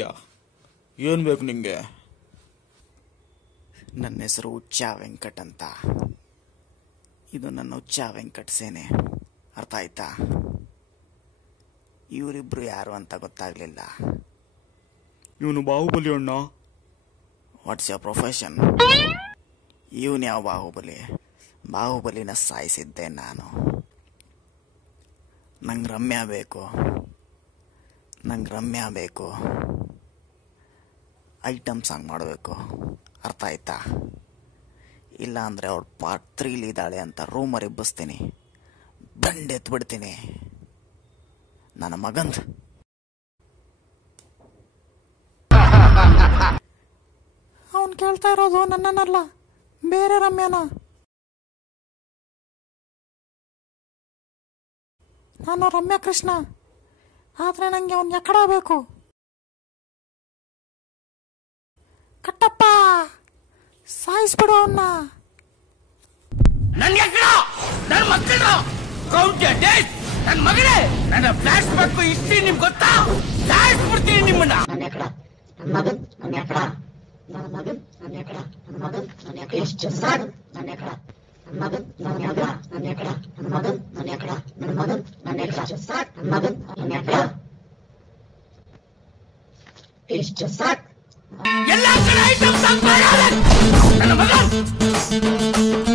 ಯಾ ಏನು ಬೇಕು ನಿಂಗೆ? ನನ್ನ ಹೆಸರು ಹುಚ್ಚ ವೆಂಕಟ್ ಅಂತ. ಇದು ನನ್ನ ಹುಚ್ಚ ವೆಂಕಟ್ ಸೇನೆ. ಅರ್ಥ ಆಯ್ತಾ? ಇವರಿಬ್ರು ಯಾರು ಅಂತ ಗೊತ್ತಾಗ್ಲಿಲ್ಲ. ಇವನು ಬಾಹುಬಲಿ ಅಣ್ಣ. What's your profession? ಇವನು ಯಾವ ಬಾಹುಬಲಿ? ಬಾಹುಬಲಿನ ಸಾಯಿಸಿದ್ದೆ ನಾನು. ನಂಗೆ ರಮ್ಯಾ ಬೇಕು. ಐಟಮ್ ಸಾಂಗ್ ಮಾಡಬೇಕು. ಅರ್ಥ ಆಯ್ತಾ? ಇಲ್ಲ ಅಂದರೆ ಅವಳು ಪಾರ್ಟ್ 3 ಇದ್ದಾಳೆ ಅಂತ ರೂಮರ್ ಎಬ್ಬಿಸ್ತೀನಿ, ಬಂಡೆತ್ಬಿಡ್ತೀನಿ ನನ್ನ ಮಗಂದು. ಅವನು ಕೇಳ್ತಾ ಇರೋದು ನನ್ನನ್ನಲ್ಲ, ಬೇರೆ ರಮ್ಯಾನ. ನಾನು ರಮ್ಯಾ ಕೃಷ್ಣ, ಆದರೆ ನನಗೆ ಅವನು ಎಕ್ಕಡ ಬೇಕು. ಕಟ್ಟಪ್ಪ, ಸಾಯಿಸ್ಬಿಡು ಅವನ್ನ. ನನ್ನ ಎಕ್ಕಡ, ನನ್ನ ಮಕ್ಕಳು, ನನ್ನ ಮಗನೇ, ನನ್ನ ಫ್ಲಾಶ್ ಬ್ಯಾಕ್ ಹಿಸ್ಟ್ರಿ ನಿಮ್ಗೆ ಗೊತ್ತಾ? ಸಾಯಿಸ್ಬಿಡ್ತೀನಿ ನಿಮ್ಮನ್ನ. ನನ್ನ ಎಕ್ಕಡ, ನನ್ನ ಮಗನ್, ನನ್ನ ಎಕ್ಕಡ, ನನ್ನ ಮಗನ್, ನನ್ನ ಎಕ್ಕಡ, ನನ್ನ ಮಗನ್, ನನ್ನ ಎಕ್ಕಡ, ಎಷ್ಟು ಸಾಕು, ನನ್ನ ಎಕ್ಕಡ, ನನ್ನ ಮಗನ್, ನನ್ನ ಎಕ್ಕಡ, ನನ್ನ ಎಕ್ಕಡ, ನನ್ನ ಮಗನ್, ನನ್ನ ಎಕ್ಕಡ, ನನ್ನ ಮಗನ್, ನನ್ನ ಎಕ್ಕಡ, ಸಾಕು, ನನ್ನ ಮಗನ್, ನನ್ನ ಎಕ್ಕಡ, ಎಷ್ಟು ಸಾಕು. ಎಲ್ಲ ಕಡೆ ಐಟಮ್ ಸಾಕು ನನ್ನ ಮಗನ್.